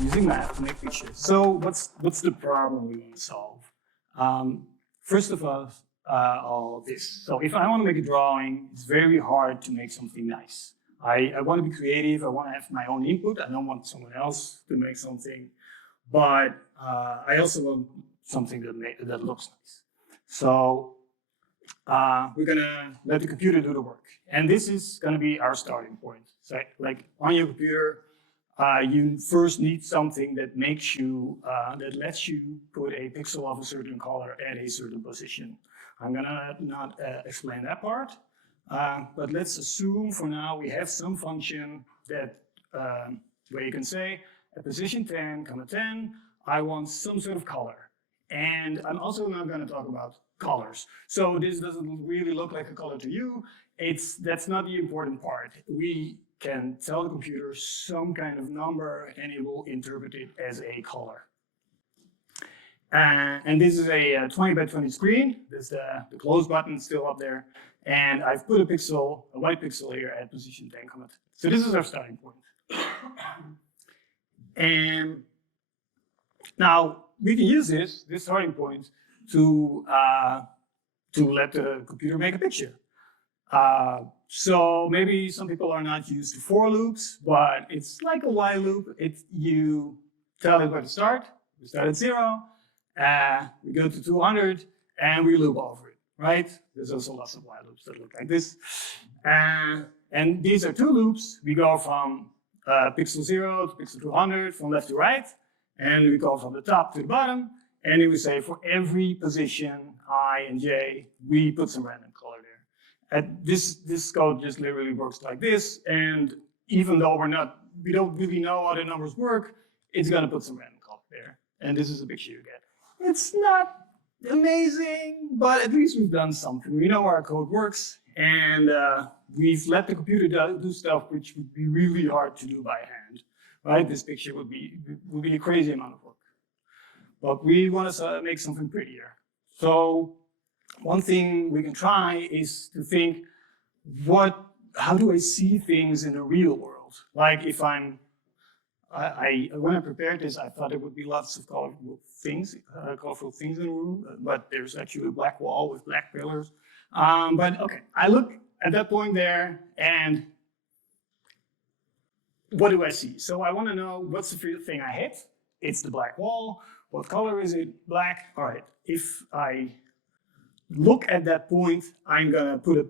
using math to make pictures. So what's the problem we want to solve? First of all, this. So if I want to make a drawing, it's very hard to make something nice. I want to be creative. I want to have my own input. I don't want someone else to make something, but I also want something that looks nice. So we're gonna let the computer do the work, and this is gonna be our starting point. So, like on your computer, you first need something that makes you that lets you put a pixel of a certain color at a certain position. I'm gonna not explain that part, but let's assume for now we have some function that where you can say at position 10, 10, I want some sort of color. And I'm also not going to talk about colors. So this doesn't really look like a color to you. That's not the important part. We can tell the computer some kind of number and it will interpret it as a color. And this is a 20 by 20 screen. There's the close button still up there. And I've put a white pixel here at position 10, 10. So this is our starting point. And now we can use this starting point to let the computer make a picture. So maybe some people are not used to for loops, but it's like a while loop. You tell it where to start. We start at 0, we go to 200, and we loop over it, right? There's also lots of while loops that look like this. And these are 2 loops. We go from pixel 0 to pixel 200, from left to right, and we go from the top to the bottom, and then we say for every position, I and j, we put some random color there. And this code just literally works like this, and even though we don't really know how the numbers work, it's gonna put some random color there. And this is the picture you get. It's not amazing, but at least we've done something. We know how our code works, and we've let the computer do stuff which would be really hard to do by hand, right? This picture would be a crazy amount of work. But we want to make something prettier. So one thing we can try is to think, how do I see things in the real world? Like if when I prepared this, I thought there would be lots of colorful things in the room, but there's actually a black wall with black pillars. But okay, I look at that point there, and what do I see? So I want to know what's the first thing I hit. It's the black wall. What color is it? Black. All right. If I look at that point, I'm gonna put a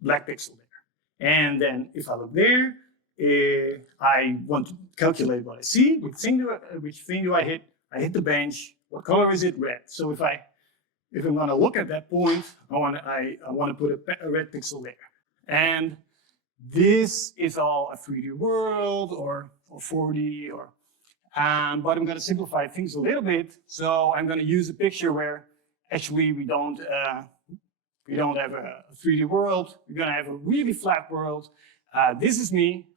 black pixel there. And then if I look there, I want to calculate what I see. Which thing do I hit? I hit the bench. What color is it? Red. So if I'm gonna look at that point, I want to put a red pixel there. And this is all a 3D world or 4D but I'm going to simplify things a little bit. So I'm going to use a picture where actually we don't have a 3D world. We're going to have a really flat world. This is me.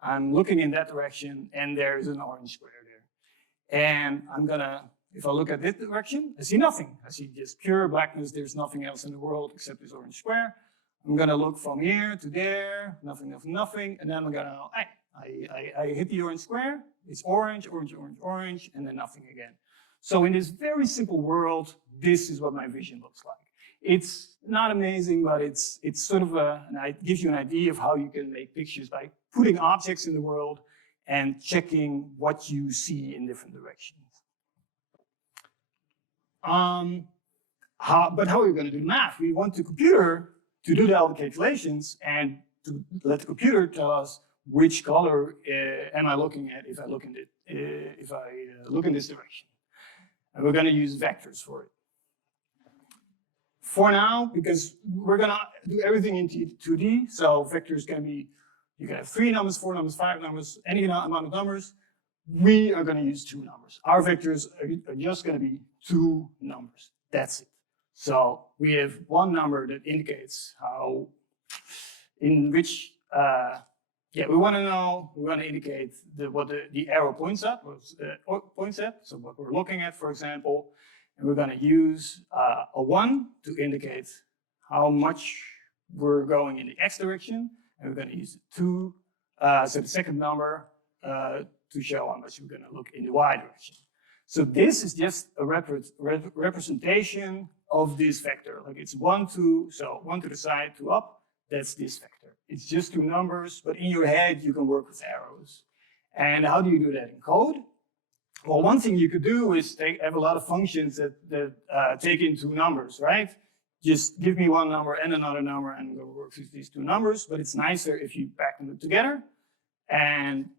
I'm looking in that direction, and there's an orange square there. And if I look at this direction, I see nothing. I see just pure blackness. There's nothing else in the world except this orange square. I'm going to look from here to there, nothing, and then I'm going to, I hit the orange square. It's orange, orange, orange, orange, and then nothing again. So in this very simple world, this is what my vision looks like. It's not amazing, but it's sort of it gives you an idea of how you can make pictures by putting objects in the world and checking what you see in different directions. But how are we going to do math? We want the computer to do all the calculations and to let the computer tell us which color am I looking at if I look in this direction. And we're going to use vectors for it. For now, because we're going to do everything in 2D, so vectors can be, you can have 3 numbers, 4 numbers, 5 numbers, any amount of numbers. We are going to use 2 numbers. Our vectors are just going to be 2 numbers. That's it. So we have one number that indicates we want to indicate what the arrow points at. So what we're looking at, for example, and we're going to use a 1 to indicate how much we're going in the x direction, and we're going to use 2, so the second number, to show how much we're going to look in the y direction. So this is just a representation of this vector. Like it's 1, 2, so 1 to the side, 2 up, that's this vector. It's just two numbers, but in your head you can work with arrows. And how do you do that in code? Well, one thing you could do is have a lot of functions that take in two numbers, right? Just give me one number and another number, and I'm going to work with these two numbers, but it's nicer if you pack them together. And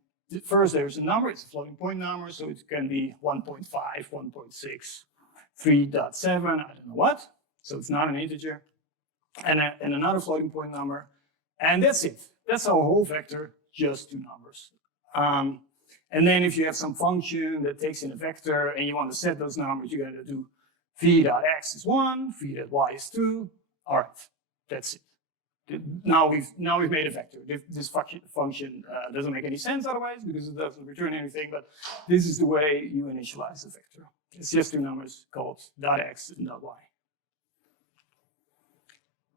first there's a number, it's a floating point number, so it can be 1.5, 1.6, 3.7, I don't know what. So it's not an integer. And another floating point number, and that's it. That's our whole vector, just two numbers. And then if you have some function that takes in a vector and you want to set those numbers, you're going to do v.x is 1, v.y is 2. All right, that's it. Now we've made a vector. This function doesn't make any sense otherwise because it doesn't return anything, but this is the way you initialize a vector. It's just two numbers called .x and .y.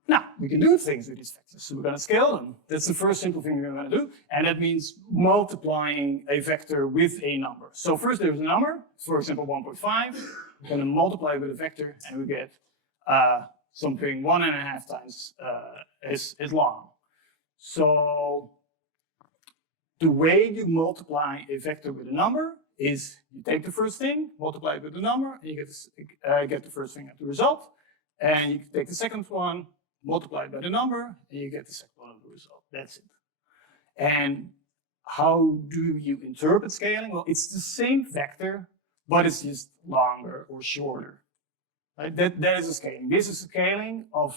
Now, we can do things with these vectors. So we're going to scale them. That's the first simple thing we're going to do. And that means multiplying a vector with a number. So first there's a number, for example, 1.5. We're going to multiply with a vector, and we get something 1.5 times as long. So the way you multiply a vector with a number is you take the first thing, multiply it with the number, and you get the first thing as the result. And you take the second one, multiply it by the number, and you get the second one of the result. That's it. And how do you interpret scaling? Well, it's the same vector, but it's just longer or shorter. Right? That is a scaling. This is a scaling of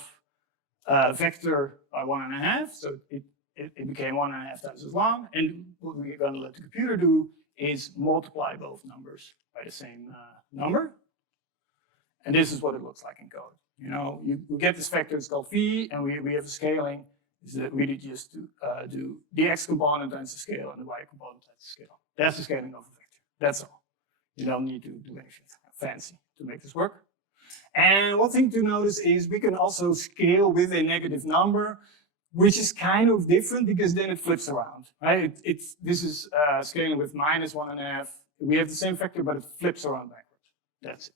a vector by 1.5, so it became 1.5 times as long. And what we're going to let the computer do is multiply both numbers by the same number. And this is what it looks like in code. You know, you get this vector, it's called v, and we have a scaling. Is that we just do the x component times the scale and the y component times the scale. That's the scaling of a vector. That's all. You don't need to do anything fancy to make this work. And one thing to notice is we can also scale with a negative number, which is kind of different because then it flips around, right? This is scaling with -1.5. We have the same vector, but it flips around backwards. That's it.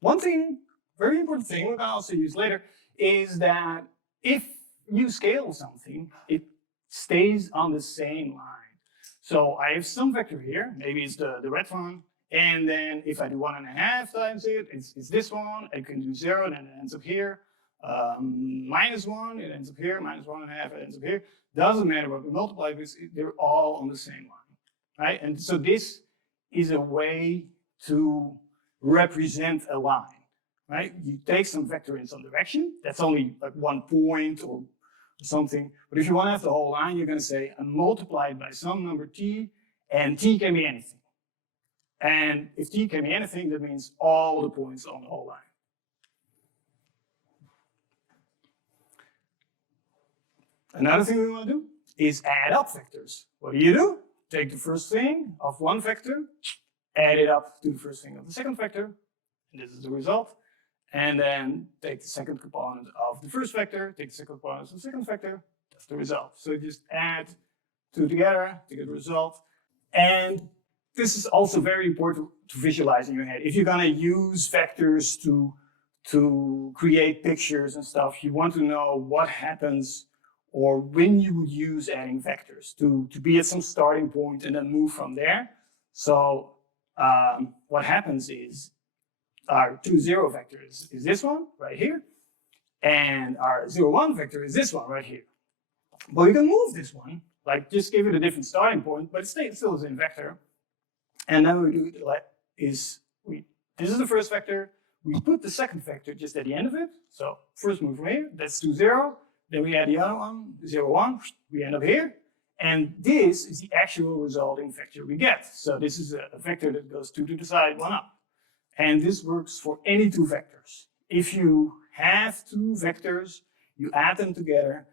One thing, very important thing, which I'll also use later, is that if you scale something, it stays on the same line. So I have some vector here, maybe it's the red one, and then if I do 1.5 times it, it's this one. I can do 0, and then it ends up here. -1, it ends up here. -1.5, it ends up here. Doesn't matter what we multiply with, they're all on the same line, right? And so this is a way to represent a line, right? You take some vector in some direction. That's only like 1 point or something. But if you want to have the whole line, you're going to say, I multiply it by some number t, and t can be anything. And if t can be anything, that means all the points on the whole line. Another thing we want to do is add up vectors. What do? Take the first thing of one vector, add it up to the first thing of the second vector, and this is the result. And then take the second component of the first vector, take the second component of the second vector, that's the result. So you just add two together to get the result. And this is also very important to visualize in your head. If you're going to use vectors to create pictures and stuff, you want to know what happens or when you would use adding vectors to be at some starting point and then move from there. So what happens is our 2, 0 vector is this one right here, and our 0, 1 vector is this one right here. But we can move this one, like just give it a different starting point, but it's still the same vector. And then we do this is the first vector. We put the second vector just at the end of it. So first move from here, that's 2, 0. Then we add the other one, 0, 1. We end up here. And this is the actual resulting vector we get. So this is a vector that goes 2 to the side, 1 up. And this works for any two vectors. If you have two vectors, you add them together.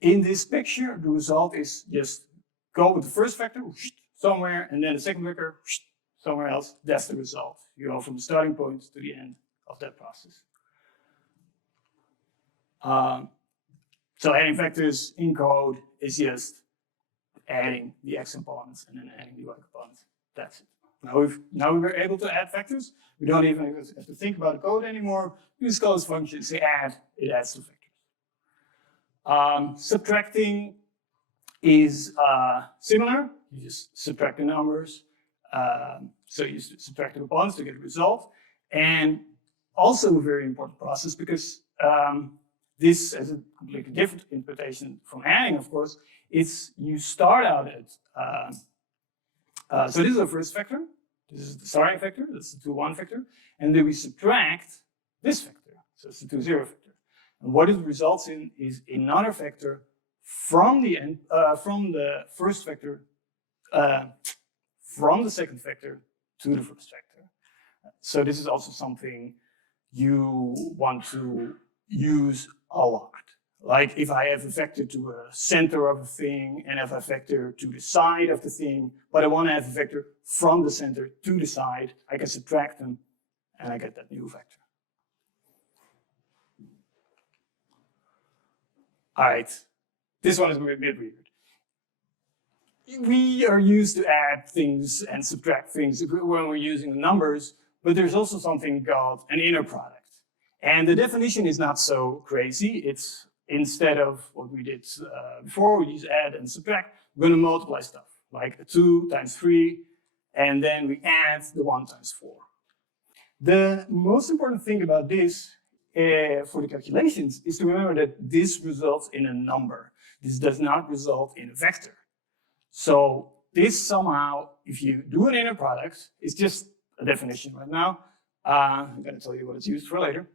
In this picture, the result is just go with the first vector somewhere, and then the second vector somewhere else. That's the result. You go from the starting point to the end of that process. So adding vectors in code is just adding the x components and then adding the y components. That's it. Now we're able to add vectors. We don't even have to think about the code anymore. We just call this function, say add, it adds the vectors. Subtracting is similar. You just subtract the numbers. So you subtract the components to get a result. And also a very important process because this has a completely different interpretation from adding, of course. It's you start out at, so this is the first vector. This is the starting vector, that's the 2, 1 vector. And then we subtract this vector, so it's the 2, 0 vector. And what it results in is another vector from the first vector, from the second vector to the first vector. So this is also something you want to use a lot. Like if I have a vector to a center of a thing and have a vector to the side of the thing, but I want to have a vector from the center to the side, I can subtract them and I get that new vector. All right, this one is a bit weird. We are used to add things and subtract things when we're using the numbers, but there's also something called an inner product. And the definition is not so crazy. It's instead of what we did before, we use add and subtract, we're going to multiply stuff, like a 2 times 3, and then we add the 1 times 4. The most important thing about this for the calculations is to remember that this results in a number. This does not result in a vector. So this somehow, if you do an inner product, it's just a definition right now. I'm going to tell you what it's used for later.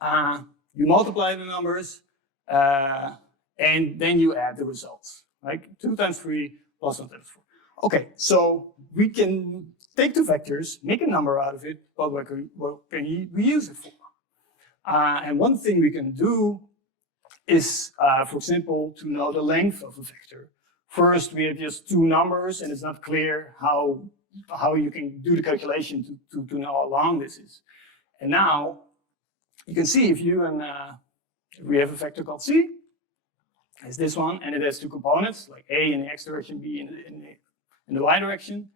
You multiply the numbers, and then you add the results, like 2 times 3 plus 1 times 4. Okay, so we can take two vectors, make a number out of it, but what can we use it for? And one thing we can do is, for example, to know the length of a vector. First, we have just two numbers, and it's not clear how you can do the calculation to know how long this is. And now, you can see if we have a vector called C, it's this one, and it has two components, like A in the x direction, B in the y direction.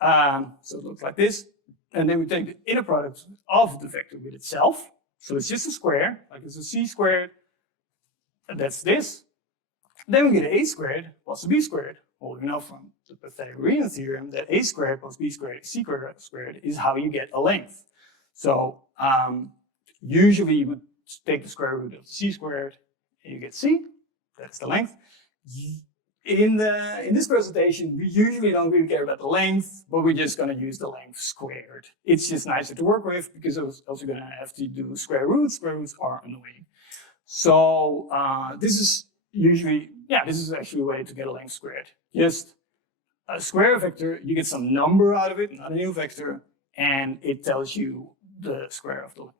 So it looks like this. And then we take the inner product of the vector with itself. So it's just a square, like it's a C squared, and that's this. Then we get A squared plus B squared. Well, we know from the Pythagorean theorem that A squared plus B squared, C squared is how you get a length. So usually you would take the square root of C squared, and you get C. That's the length. In this presentation, we usually don't really care about the length, but we're just going to use the length squared. It's just nicer to work with because I was also going to have to do square roots. Square roots are annoying. So this is actually a way to get a length squared. Just a square vector, you get some number out of it, not a new vector, and it tells you the square of the length.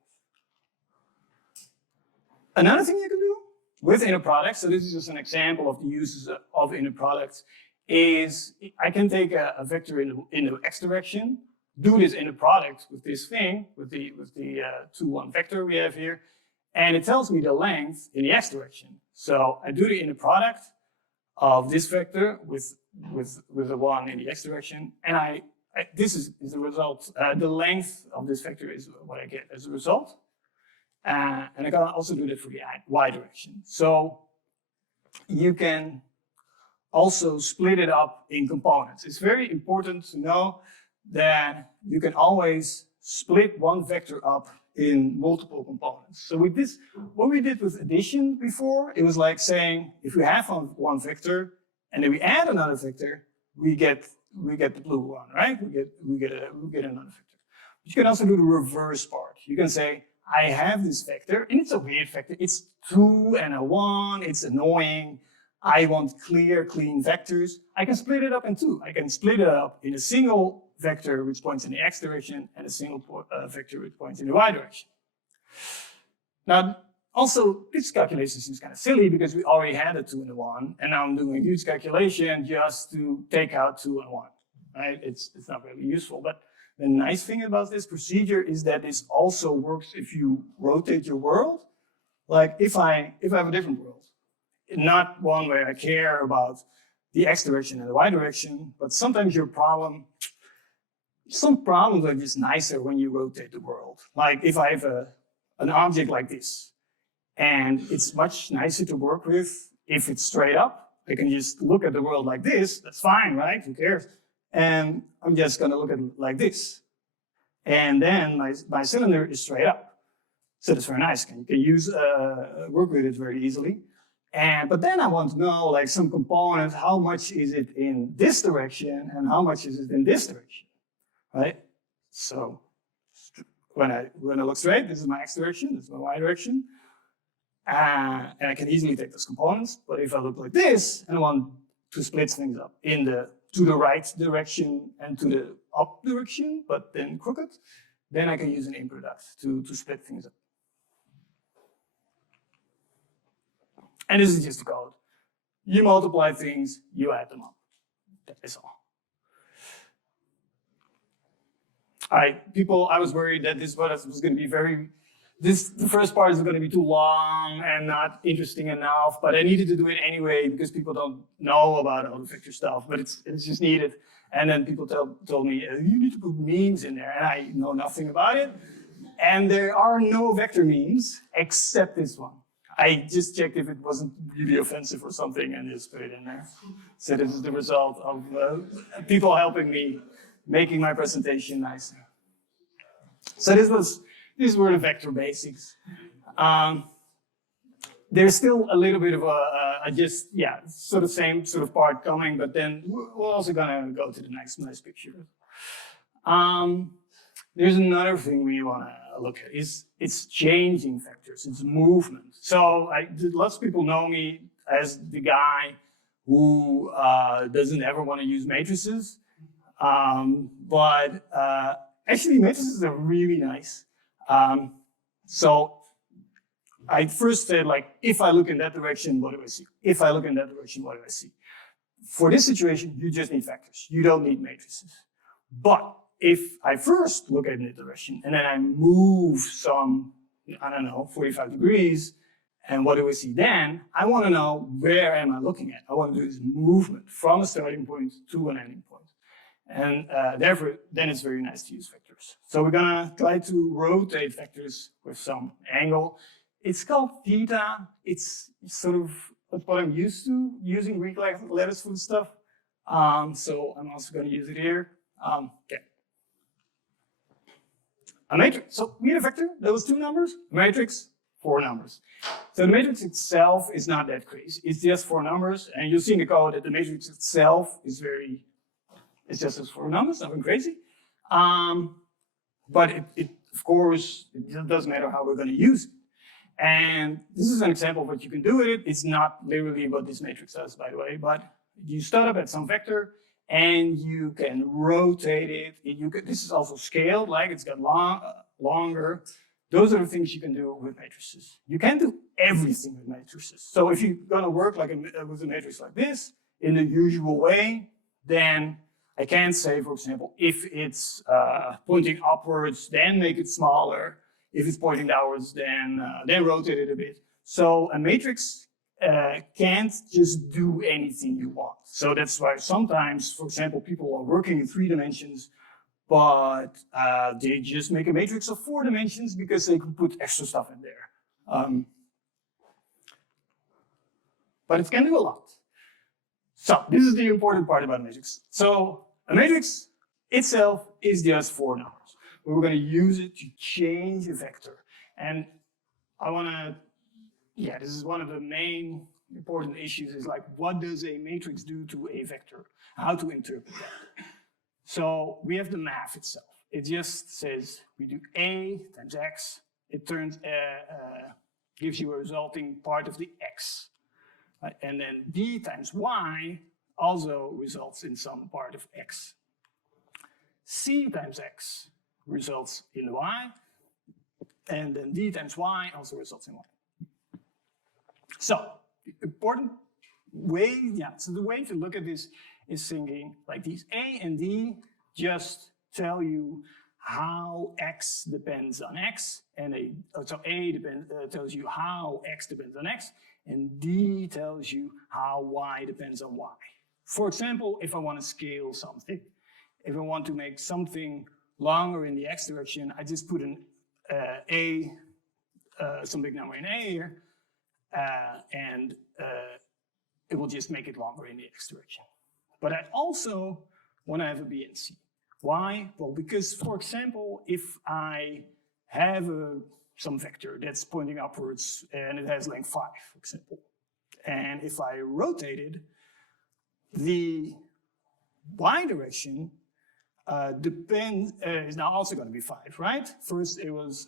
Another thing you can do with inner products, so this is just an example of the uses of inner products, is I can take a vector in the x direction, do this inner product with this thing, with the 2, 1 vector we have here, and it tells me the length in the x direction. So I do the inner product of this vector with the 1 in the x direction, and this is the result. The length of this vector is what I get as a result. And I can also do that for the y direction. So you can also split it up in components. It's very important to know that you can always split one vector up in multiple components. So with this, what we did with addition before, it was like saying if we have one vector and then we add another vector, we get the blue one, right? We get another vector. But you can also do the reverse part. You can say, I have this vector, and it's a weird vector. It's 2 and a 1. It's annoying. I want clear, clean vectors. I can split it up in two. I can split it up in a single vector which points in the x direction and a single vector which points in the y direction. Now, also, this calculation seems kind of silly because we already had a 2 and a 1, and now I'm doing a huge calculation just to take out 2 and 1. Right? It's not really useful, but the nice thing about this procedure is that this also works if you rotate your world. Like if I have a different world, not one where I care about the x direction and the y direction, but sometimes some problems are just nicer when you rotate the world. Like if I have an object like this, and it's much nicer to work with if it's straight up. I can just look at the world like this, that's fine, right? Who cares? And I'm just gonna look at it like this. And then my cylinder is straight up. So that's very nice. You can use, work with it very easily. But then I want to know, like, some component, how much is it in this direction and how much is it in this direction, right? So when I look straight, this is my x direction, this is my y direction. And I can easily take those components. But if I look like this and I want to split things up to the right direction and to the up direction, but then crooked, then I can use an inproduct to split things up. And this is just the code. You multiply things, you add them up. That is all. I was worried that this was going to be the first part is going to be too long and not interesting enough, but I needed to do it anyway because people don't know about all the vector stuff, but it's just needed. And then people told me, you need to put means in there, and I know nothing about it. And there are no vector means except this one. I just checked if it wasn't really offensive or something and just put it in there. So this is the result of people helping me making my presentation nicer. So these were the vector basics. There's still a little bit of sort of same sort of part coming, but then we're also gonna go to the next nice picture. There's another thing we wanna look at, it's changing vectors, it's movement. So lots of people know me as the guy who doesn't ever wanna use matrices, but actually matrices are really nice. So I first said, like, if I look in that direction, what do I see? If I look in that direction, what do I see? For this situation, you just need vectors. You don't need matrices. But if I first look at the direction and then I move some, I don't know, 45 degrees, and what do I see then? I want to know, where am I looking at? I want to do this movement from a starting point to an ending point. And therefore, then it's very nice to use vectors. So we're gonna try to rotate vectors with some angle. It's called theta. It's sort of what I'm used to, using Greek letters for stuff. So I'm also gonna use it here. Okay. A matrix. So we had a vector, that was 2 numbers. A matrix, 4 numbers. So the matrix itself is not that crazy. It's just 4 numbers, and you'll see in the code that the matrix itself is it's just those 4 numbers, nothing crazy. But of course, it doesn't matter how we're going to use it. And this is an example of what you can do with it. It's not literally what this matrix does, by the way, but you start up at some vector and you can rotate it. This is also scaled, like it's got longer. Those are the things you can do with matrices. You can't do everything with matrices. So if you're going to work with a matrix like this in the usual way, then I can say, for example, if it's pointing upwards, then make it smaller. If it's pointing downwards, then rotate it a bit. So a matrix can't just do anything you want. So that's why sometimes, for example, people are working in 3 dimensions, but they just make a matrix of 4 dimensions because they can put extra stuff in there. But it can do a lot. So this is the important part about a matrix. So a matrix itself is just 4 numbers. We're going to use it to change a vector. And this is one of the main important issues, is like, what does a matrix do to a vector? How to interpret that? So we have the math itself. It just says we do A times X. It gives you a resulting part of the X. And then D times Y also results in some part of X. C times X results in Y, and then D times Y also results in Y. So the important way, so the way to look at this is thinking like these. A and D just tell you how X depends on X, and so A tells you how X depends on X, and D tells you how Y depends on Y. For example, if I want to scale something, if I want to make something longer in the x direction, I just put an some big number in a here, and it will just make it longer in the x direction. But I also want to have a b and c. Why? Well, because, for example, if I have some vector that's pointing upwards and it has length 5, for example, and if I rotate it, the y direction is now also going to be 5, right? First it was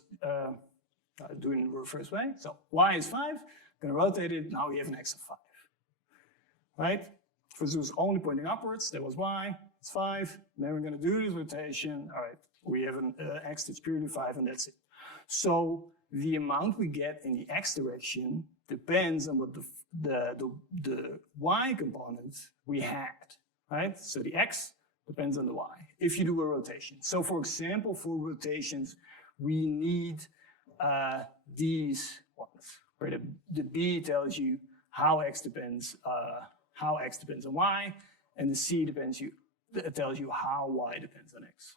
doing it the reverse way. So y is 5, going to rotate it, now we have an x of 5, right? First it was only pointing upwards, that was y, it's 5. Then we're going to do this rotation, all right, we have an x that's purely 5 and that's it. So the amount we get in the x direction depends on what the y component we had, right? So the x depends on the y, if you do a rotation. So for example, for rotations, we need these ones, where the b tells you how x depends on y, and the c tells you how y depends on x.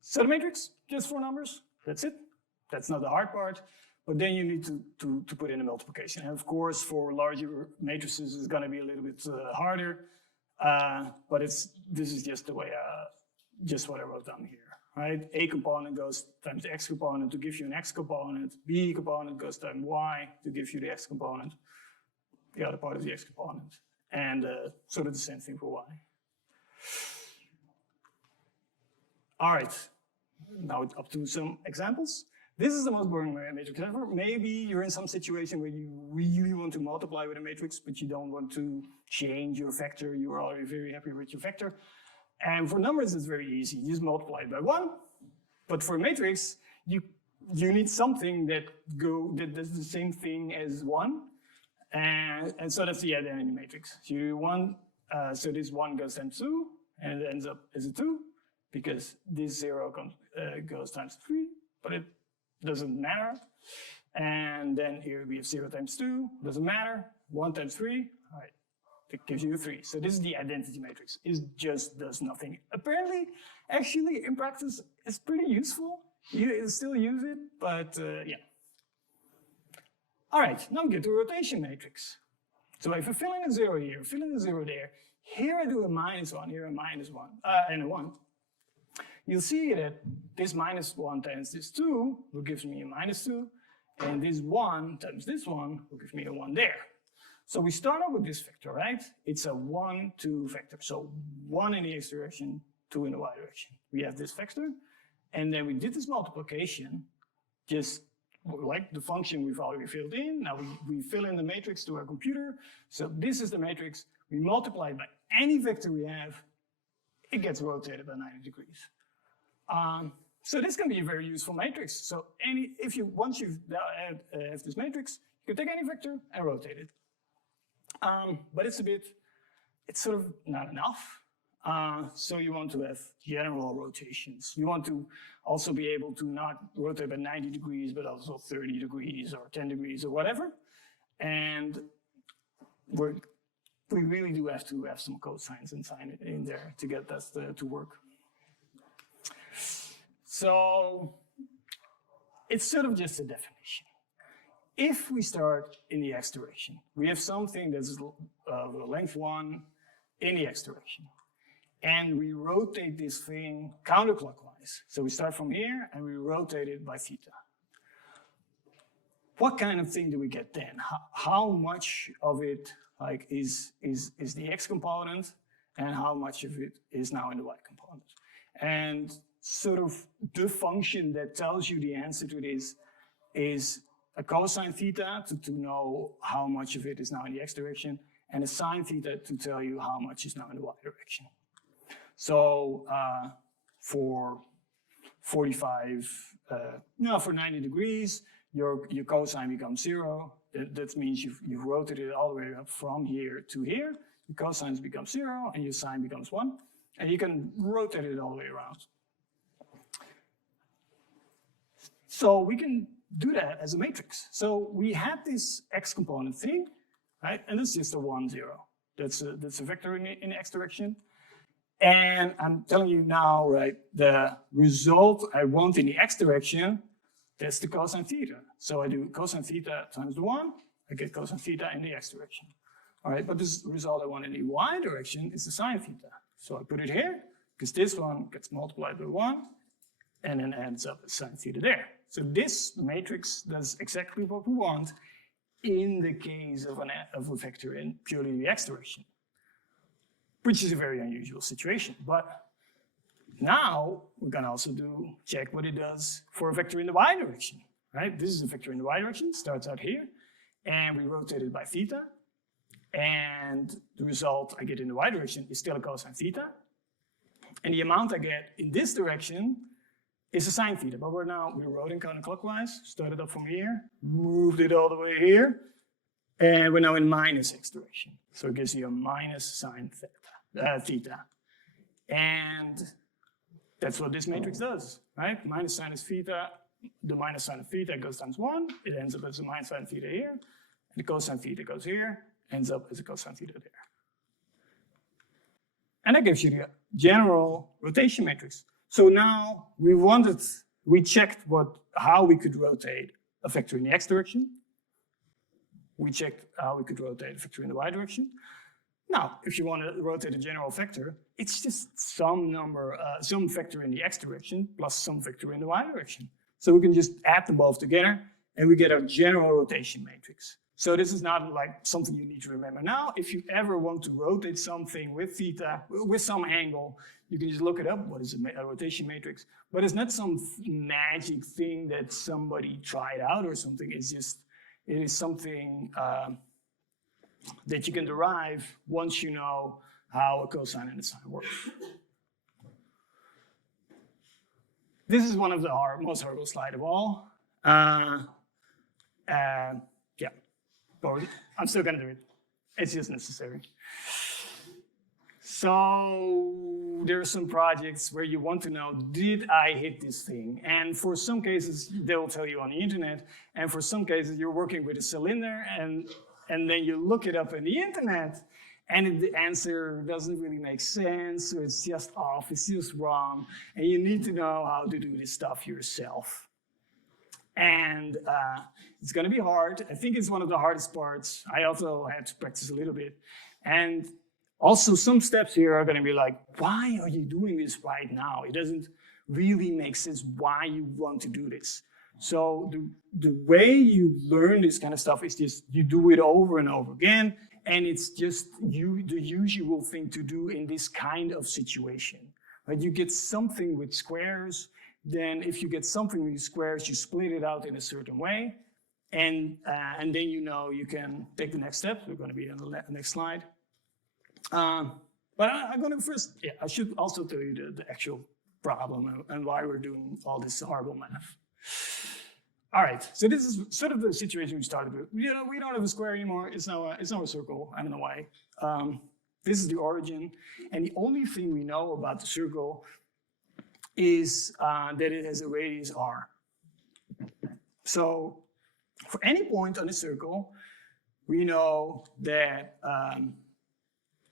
So the matrix, just 4 numbers, that's it. That's not the hard part, but then you need to put in a multiplication. And of course, for larger matrices, it's going to be a little bit harder, but this is just the way, just what I wrote down here, right? A component goes times the x component to give you an x component. B component goes times y to give you the x component, the other part of the x component, and sort of the same thing for y. All right, now it's up to some examples. This is the most boring matrix ever. Maybe you're in some situation where you really want to multiply with a matrix, but you don't want to change your vector. You're already very happy with your vector. And for numbers, it's very easy. You just multiply it by 1. But for a matrix, you need something that does the same thing as 1. And so that's the identity matrix. So you want, so this 1 goes times 2, and it ends up as a 2, because this 0 goes times 3, but it doesn't matter. And then here we have 0 times 2, doesn't matter. 1 times 3, all right, it gives you a 3. So this is the identity matrix. It just does nothing. Apparently, actually, in practice, it's pretty useful. You still use it, but yeah. All right, now we get to a rotation matrix. So if I fill in a 0 here, fill in a 0 there, here I do a -1, here a -1, and a 1. You'll see that this -1 times this 2 will give me a -2, and this 1 times this 1 will give me a 1 there. So we start off with this vector, right? It's a 1, 2 vector. So 1 in the x direction, 2 in the y direction. We have this vector, and then we did this multiplication, just like the function we've already filled in. Now we fill in the matrix to our computer. So this is the matrix. We multiply it by any vector we have. It gets rotated by 90 degrees. So this can be a very useful matrix. So once you've have this matrix, you can take any vector and rotate it. But it's sort of not enough. So you want to have general rotations. You want to also be able to not rotate by 90 degrees, but also 30 degrees or 10 degrees or whatever. And we really do have to have some cosines and sine in there to get that to work. So it's sort of just a definition. If we start in the x direction, we have something that's length 1 in the x direction. And we rotate this thing counterclockwise. So we start from here and we rotate it by theta. What kind of thing do we get then? How much of it is the x component, and how much of it is now in the y component? And sort of the function that tells you the answer to this is a cosine theta to know how much of it is now in the x direction, and a sine theta to tell you how much is now in the y direction. So for 90 degrees, your cosine becomes 0. That means you've rotated it all the way up from here to here. Your cosines become 0, and your sine becomes 1. And you can rotate it all the way around. So we can do that as a matrix. So we had this x component thing, right? And it's just a 1, 0. That's a vector in the x direction. And I'm telling you now, right, the result I want in the x direction, that's the cosine theta. So I do cosine theta times the 1, I get cosine theta in the x direction. All right, but this result I want in the y direction is the sine theta. So I put it here, because this one gets multiplied by 1, and then ends up as sine theta there. So this matrix does exactly what we want in the case of a vector in purely the x direction, which is a very unusual situation. But now we're going to also check what it does for a vector in the y direction, right? This is a vector in the y direction, starts out here, and we rotate it by theta, and the result I get in the y direction is still a cosine theta, and the amount I get in this direction is a sine theta, but we're rotating counterclockwise, started up from here, moved it all the way here, and we're now in minus x direction. So it gives you a minus sine theta. And that's what this matrix does, right? Minus sine is theta, the minus sine of theta goes times 1, it ends up as a minus sine theta here, and the cosine theta goes here, ends up as a cosine theta there. And that gives you the general rotation matrix. So now we checked how we could rotate a vector in the x direction. We checked how we could rotate a vector in the y direction. Now, if you want to rotate a general vector, it's just some vector in the x direction plus some vector in the y direction. So we can just add them both together and we get a general rotation matrix. So this is not like something you need to remember now. If you ever want to rotate something with theta, with some angle, you can just look it up, what is a rotation matrix. But it's not some magic thing that somebody tried out or something. It is something that you can derive once you know how a cosine and a sine work. This is one of the most horrible slides of all. Yeah, but I'm still gonna do it. It's just necessary. So there are some projects where you want to know, did I hit this thing? And for some cases, they will tell you on the internet. And for some cases, you're working with a cylinder and then you look it up on the internet and the answer doesn't really make sense. So it's just off, it's just wrong. And you need to know how to do this stuff yourself. And it's gonna be hard. I think it's one of the hardest parts. I also had to practice a little bit. And also, some steps here are going to be like, why are you doing this right now? It doesn't really make sense why you want to do this. So the way you learn this kind of stuff is just you do it over and over again, and it's just the usual thing to do in this kind of situation. Right? You get something with squares, then if you get something with squares, you split it out in a certain way, and then you know you can take the next step. We're going to be on the next slide. But I'm going to first, I should also tell you the actual problem and why we're doing all this horrible math. All right, so this is sort of the situation we started with. We don't have a square anymore. It's now a circle. I don't know why. This is the origin, and the only thing we know about the circle is that it has a radius r. So for any point on the circle, we know that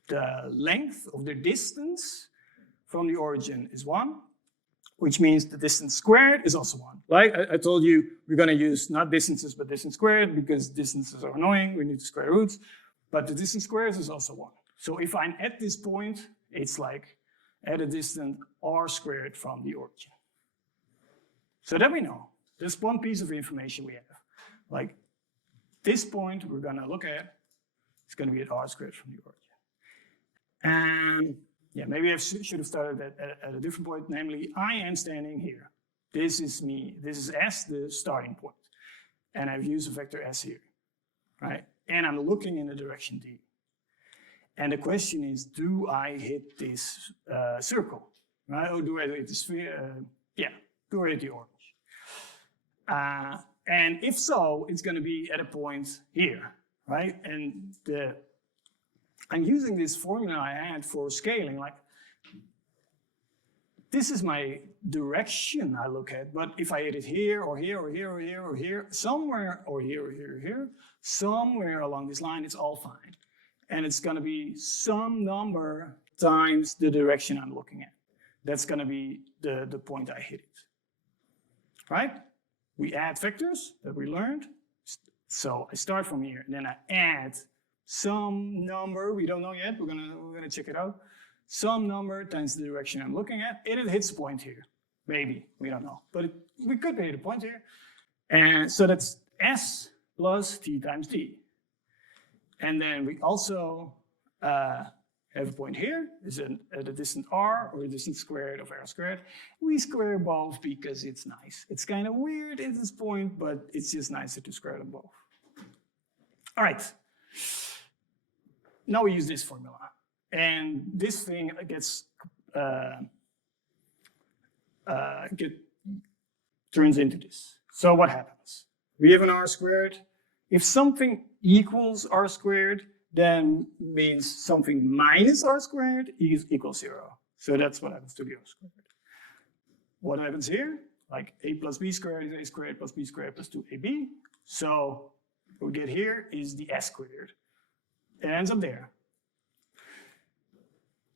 the length of the distance from the origin is 1, which means the distance squared is also 1. Like I told you, we're going to use not distances, but distance squared, because distances are annoying. We need to square roots. But the distance squared is also 1. So if I'm at this point, it's like at a distance r squared from the origin. So that we know. There's one piece of information we have. Like this point we're going to look at, it's going to be at r squared from the origin. And yeah, maybe I should have started at a different point, namely, I am standing here. This is me. This is S, the starting point. And I've used a vector S here, right? And I'm looking in the direction D. And the question is, do I hit this circle, right? Or do I hit the sphere? Do I hit the orange? And if so, it's going to be at a point here, right? And I'm using this formula I had for scaling, like, this is my direction I look at, but if I hit it here, or here, or here, or here, or here, somewhere, or here, or here, or here, somewhere along this line, it's all fine. and it's going to be some number times the direction I'm looking at. That's going to be the point I hit it, right? We add vectors that we learned. So I start from here, and then I add some number, we don't know yet, we're gonna check it out. Some number times the direction I'm looking at, and it hits a point here. Maybe, we don't know. But we could hit a point here. And so that's S plus T times T. And then we also have a point here, is at a distance R, or a distance squared of R squared. We square both because it's nice. It's kind of weird at this point, but it's just nicer to square them both. All right. Now we use this formula. And this thing turns into this. So what happens? We have an R squared. If something equals R squared, then means something minus R squared equals 0. So that's what happens to the R squared. What happens here? Like A plus B squared is A squared plus B squared plus 2AB. So what we get here is the S squared. It ends up there.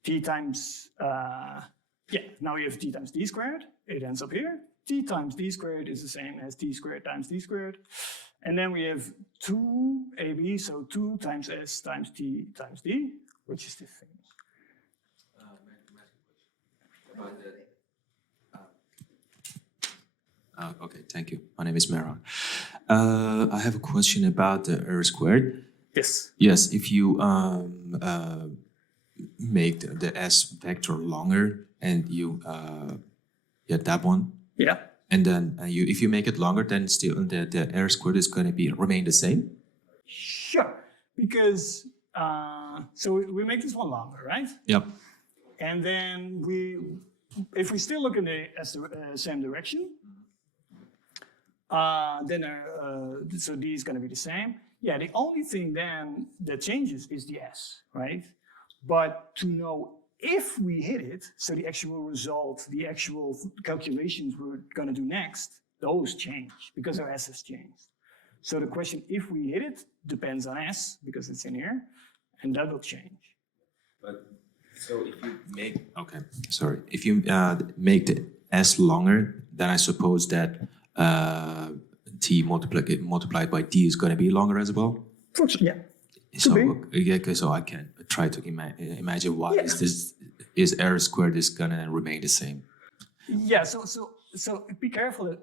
T times, now we have T times D squared. It ends up here. T times D squared is the same as T squared times D squared. And then we have 2AB, so 2 times S times T times D, which is this thing. Okay, thank you. My name is Meron. I have a question about the R squared. Yes. Yes, if you make the S vector longer and you get that one. Yeah. And then if you make it longer, then still the R squared is going to remain the same? Sure, because so we make this one longer, right? Yep. And then if we still look in the same direction, then so D is going to be the same. Yeah, the only thing then that changes is the S, right? But to know if we hit it, so the actual result, the actual calculations we're going to do next, those change because our S has changed. So the question if we hit it depends on S because it's in here, and that will change. But so if you make if you make the S longer, then I suppose that T multiplied by D is going to be longer as well. Yeah. So I can try to imagine why is R squared is gonna remain the same. Yeah. So be careful that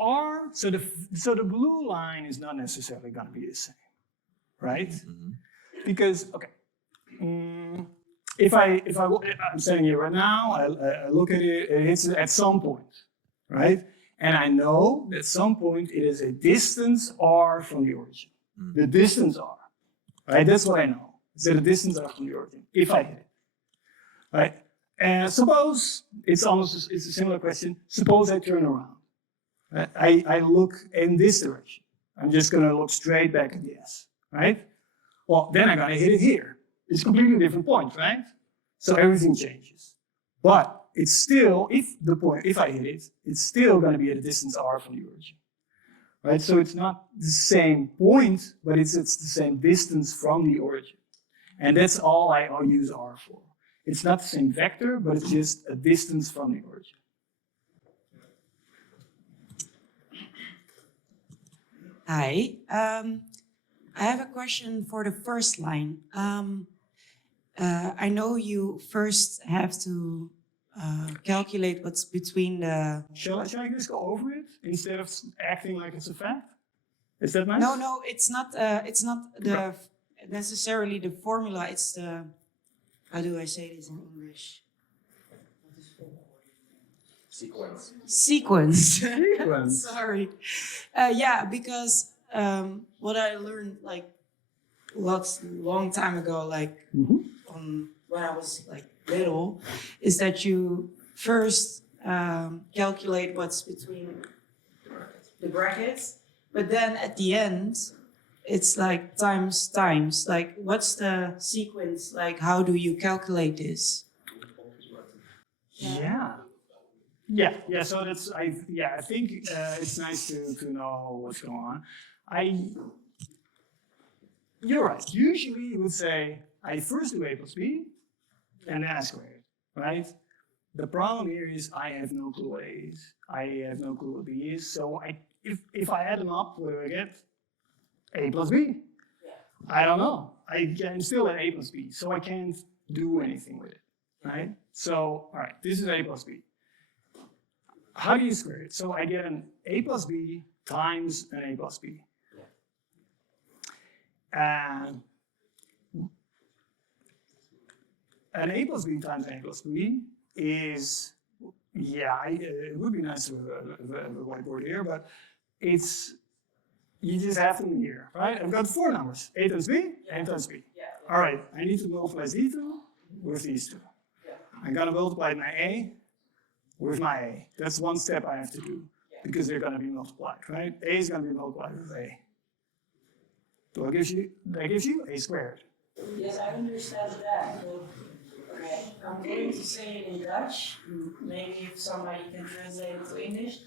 R. So the blue line is not necessarily going to be the same, right? Mm-hmm. Because if I'm standing here right now, I look at it. It's at some point, right? And I know at some point it is a distance R from the origin. Mm-hmm. The distance R. Right, that's what I know. It's the distance from the origin, if I hit it. Right? And suppose, it's a similar question. Suppose I turn around. Right? I look in this direction. I'm just going to look straight back at the S. Right? Well, then I'm going to hit it here. It's a completely different point, right? So everything changes. But it's still, if I hit it, it's still going to be at a distance R from the origin. Right, so it's not the same point, but it's the same distance from the origin. And that's all I'll use R for. It's not the same vector, but it's just a distance from the origin. Hi, I have a question for the first line. I know you first have to calculate what's between the... Shall I just go over it instead of acting like it's a fact? Is that nice? No, it's not necessarily the formula, it's the... How do I say this in English? Sequence. Sorry. Yeah, because what I learned long time ago, when I was little, is that you first calculate what's between the brackets, but then at the end, it's times. What's the sequence? How do you calculate this? Yeah. So that's I think it's nice to know what's going on. you're right. Usually you would say, I first do a plus b, and then I square it, right? The problem here is I have no clue what a is. I have no clue what b is. So if I add them up, what do I get? A plus b. I don't know. I'm still at a plus b, so I can't do anything with it, right? So, all right, this is a plus b. How do you square it? So I get an a plus b times an a plus b. And an a plus b times an a plus b is, it would be nice to have a whiteboard here, but it's, you just have them here, right? I've got 4 numbers, a times b, a times b. All right, I need to multiply these two with these two. I'm gonna multiply my a with my a. That's one step I have to do, because they're gonna be multiplied, right? A is gonna be multiplied with a. So that gives you a squared. Yes, I understand that. But, okay, I'm going to say it in Dutch. Maybe if somebody can translate it to English.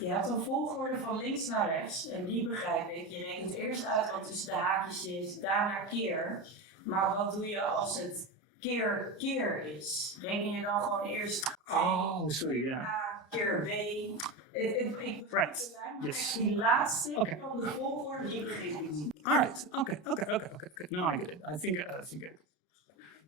Je hebt een volgorde van links naar rechts en die begrijp ik. Je rekent eerst uit wat tussen de haakjes zit, daarna keer. Maar wat doe je als het keer is? Reken je dan gewoon eerst A keer B? Right. Yes. Die laatste van de volgorde, die begrijp ik niet. All right. Okay. Now I get it. I think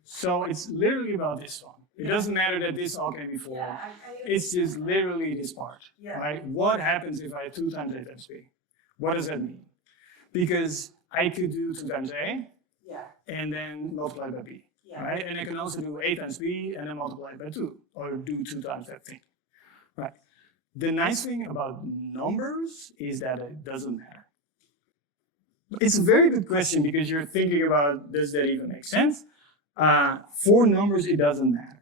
So it's literally about this one. It doesn't matter that this all can be formed. It's just literally this part, right? What happens if I have 2 times a times b? What does that mean? Because I could do 2 times a, and then multiply by b, right? And I can also do a times b and then multiply by 2, or do 2 times that thing, right? The nice thing about numbers is that it doesn't matter. It's a very good question because you're thinking about, does that even make sense? For numbers, it doesn't matter.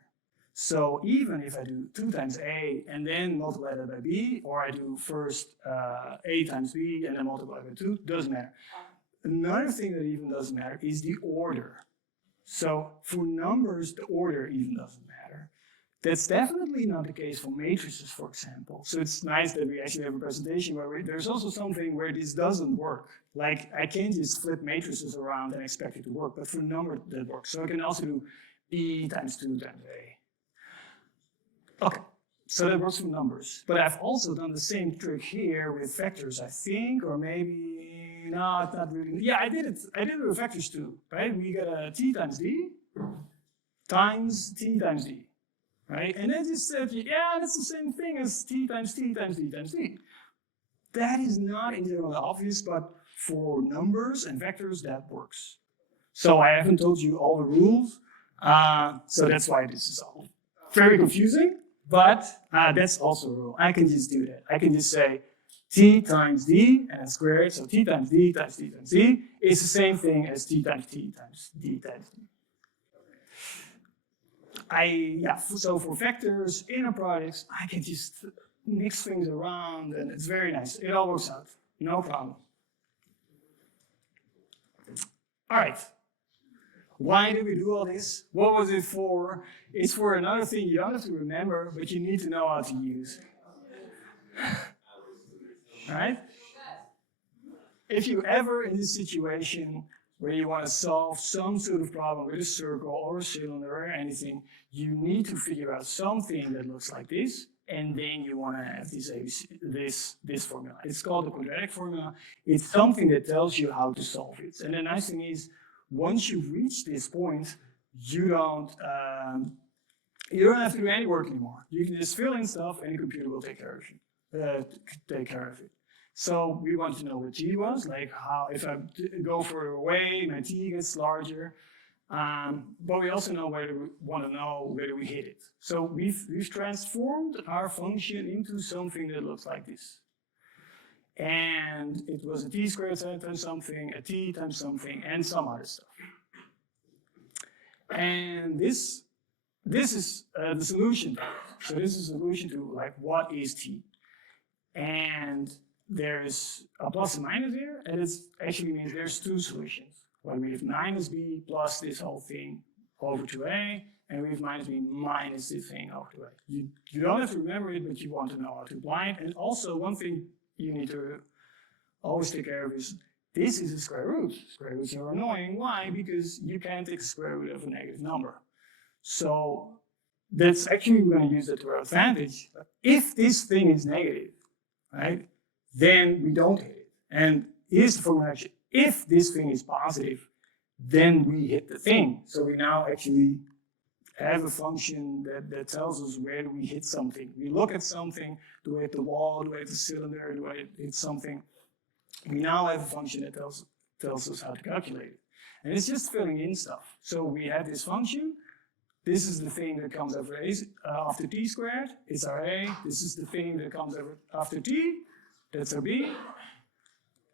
So even if I do 2 times a and then multiply that by b, or I do first a times b and then multiply by 2, doesn't matter. Another thing that even doesn't matter is the order. So for numbers, the order even doesn't matter. That's definitely not the case for matrices, for example. So it's nice that we actually have a presentation where there's also something where this doesn't work. Like I can't just flip matrices around and expect it to work, but for number that works. So I can also do b times 2 times a. Okay, so that works for numbers. But I've also done the same trick here with vectors, I think, or maybe, no, it's not really. Yeah, I did it with vectors too, right? We got a t times d times t times d. Right? And then just said, that's the same thing as t times t times d times d. That is not in general obvious, but for numbers and vectors, that works. So I haven't told you all the rules, so that's why this is all very confusing, but that's also a rule. I can just do that. I can just say t times d and then square it, so t times d times d times d is the same thing as t times d times d times d. So for vectors, inner products, I can just mix things around and it's very nice. It all works out, no problem. All right, why do we do all this? What was it for? It's for another thing you don't have to remember, but you need to know how to use. All right? If you ever in this situation where you want to solve some sort of problem with a circle or a cylinder or anything, you need to figure out something that looks like this, and then you want to have this formula. It's called the quadratic formula. It's something that tells you how to solve it. And the nice thing is, once you reach this point, you don't have to do any work anymore. You can just fill in stuff, and the computer will take care of it. So we want to know what t was, like how if I go further away, my t gets larger. But we also want to know whether we hit it. So we've transformed our function into something that looks like this. And it was a t squared times something, a t times something, and some other stuff. And this is the solution to it. So this is a solution to like what is t. And there's a plus and minus here, and it actually means there's 2 solutions. Well, we have minus b plus this whole thing over to a, and we have minus b minus this thing over to a. You don't have to remember it, but you want to know how to apply it. And also one thing you need to always take care of is this is a square root. Square roots are annoying. Why? Because you can't take the square root of a negative number. So that's actually, we're going to use that to our advantage. If this thing is negative, right, then we don't hit it. And here's the formula action. If this thing is positive, then we hit the thing. So we now actually have a function that tells us where do we hit something. We look at something, do I hit the wall, do I hit the cylinder, do I hit something? We now have a function that tells us how to calculate it. And it's just filling in stuff. So we have this function. This is the thing that comes after t squared. It's our a. This is the thing that comes after t. That's our b.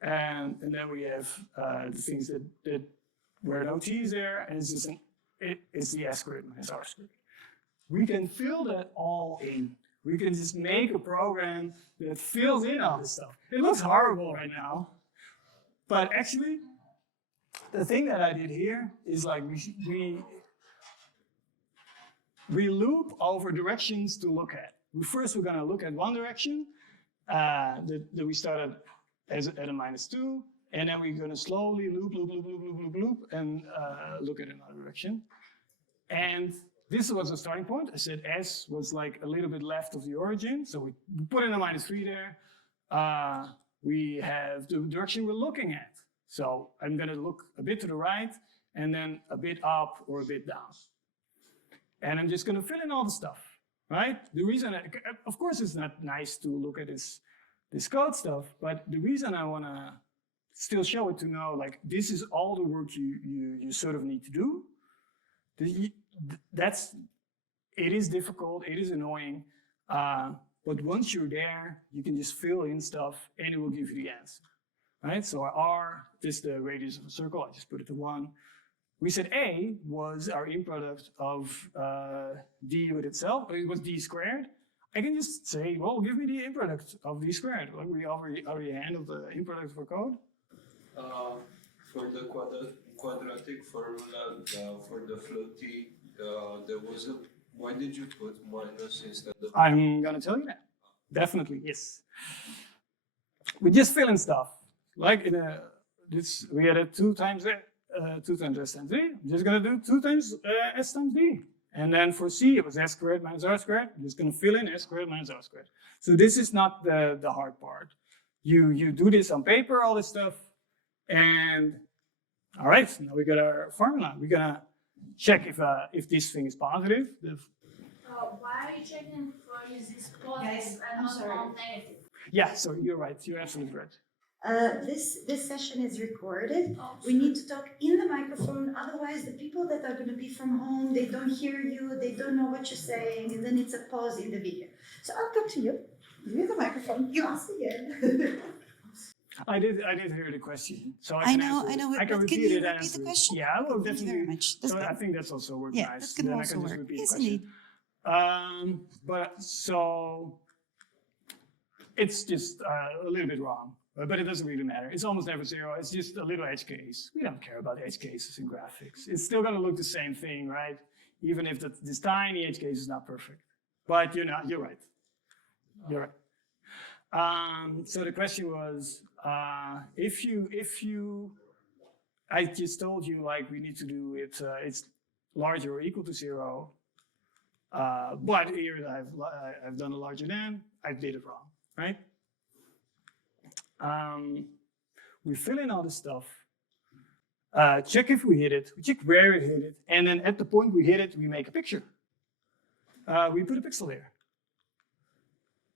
And then we have the things that where no t is there, and it's just it's the s squared minus r squared. We can fill that all in. We can just make a program that fills in all this stuff. It looks horrible right now, but actually, the thing that I did here is like we loop over directions to look at. First, we're going to look at one direction that we started at a -2, and then we're going to slowly loop, and look at another direction. And this was the starting point. I said S was like a little bit left of the origin, so we put in a -3 there. We have the direction we're looking at. So I'm going to look a bit to the right, and then a bit up or a bit down. And I'm just going to fill in all the stuff, right? The reason, of course, it's not nice to look at this code stuff, but the reason I want to still show it to know, like, this is all the work you sort of need to do. It is difficult, it is annoying, but once you're there, you can just fill in stuff and it will give you the answer, right? So R is the radius of a circle, I just put it to 1. We said A was our in product of D with itself, it was D squared. I can just say, well, give me the in product of D squared. Like we already handled the in product for code. For the quadratic formula, for the float T, there was a, why did you put minus instead of? I'm gonna tell you that. Definitely, yes. We just fill in stuff. Like in we had a 2 times S times D. I'm just gonna do 2 times S times D. And then for C, it was S squared minus R squared. I'm just gonna fill in S squared minus R squared. So this is not the hard part. You do this on paper, all this stuff, and all right, now we got our formula. We're gonna check if this thing is positive. Why are you checking for is this positive and I'm not sorry. negative? Yeah, so you're right. You're absolutely right. This session is recorded. Oh, We need to talk in the microphone, otherwise the people that are going to be from home, they don't hear you, they don't know what you're saying, and then it's a pause in the video. So I'll talk to you. Give you the microphone. You ask again. I did hear the question, so I I can know, answer I it. know. I can But repeat can you it and repeat answer the it. question? Yeah, I will Thank you definitely. very much. That's So I good. think that's also worked Yeah, nice. that can Then I also can just work. repeat Yes, the question. indeed. But so it's just a little bit wrong, but it doesn't really matter. It's almost never 0. It's just a little edge case. We don't care about edge cases in graphics. It's still going to look the same thing, right? Even if this tiny edge case is not perfect. But you're right. You're right. So the question was, if you, I just told you like we need to do it. It's larger or equal to 0. But here I've done a larger than. I did it wrong, right? We fill in all this stuff. Check if we hit it. We check where it hit it, and then at the point we hit it, we make a picture. We put a pixel there.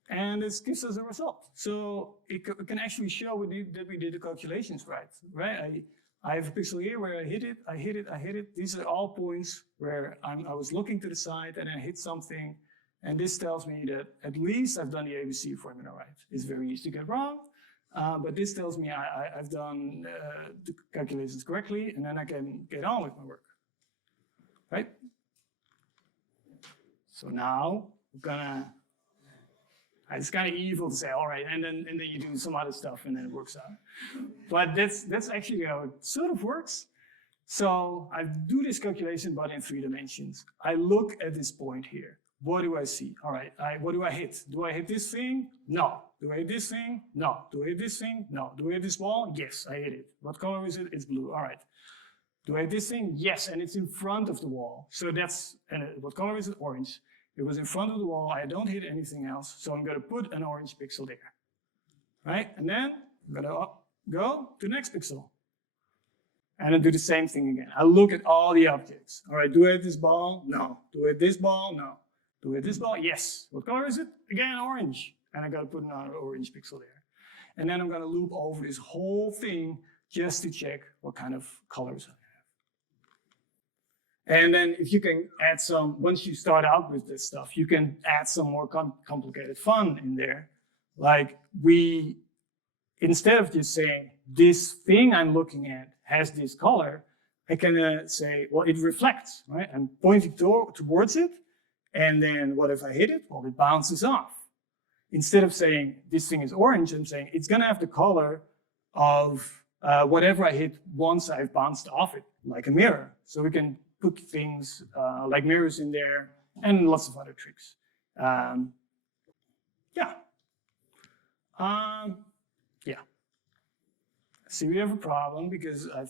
And this gives us a result. So it can actually show that we did the calculations right? I have a pixel here where I hit it, I hit it, I hit it. These are all points where I was looking to the side and I hit something. And this tells me that at least I've done the ABC formula right. It's very easy to get wrong, but this tells me I've done the calculations correctly, and then I can get on with my work, right? So now we're gonna. It's kind of evil to say, all right, and then you do some other stuff and then it works out. But that's actually how it sort of works. So I do this calculation, but in 3 dimensions. I look at this point here. what do I see? All right, what do I hit? Do I hit this thing? No. Do I hit this thing? No. Do I hit this thing? No. Do I hit this wall? Yes, I hit it. What color is it? It's blue. All right. Do I hit this thing? Yes, and it's in front of the wall. So that's, and what color is it? Orange. It was in front of the wall. I don't hit anything else, so I'm going to put an orange pixel there. Right? And then I'm going to go to the next pixel. And I do the same thing again. I look at all the objects. All right, do I hit this ball? No. Do I hit this ball? No. Do I hit this ball? Yes. What color is it? Again, orange. And I got to put another orange pixel there. And then I'm going to loop over this whole thing just to check what kind of colors I have. And then if you can add some, once you start out with this stuff, you can add some more complicated fun in there. Like instead of just saying, this thing I'm looking at has this color, I can say, well, it reflects, right? I'm pointing towards it, and then what if I hit it? Well, it bounces off. Instead of saying, this thing is orange, I'm saying, it's gonna have the color of whatever I hit once I've bounced off it, like a mirror. So we can put things like mirrors in there, and lots of other tricks. Yeah. See, we have a problem because I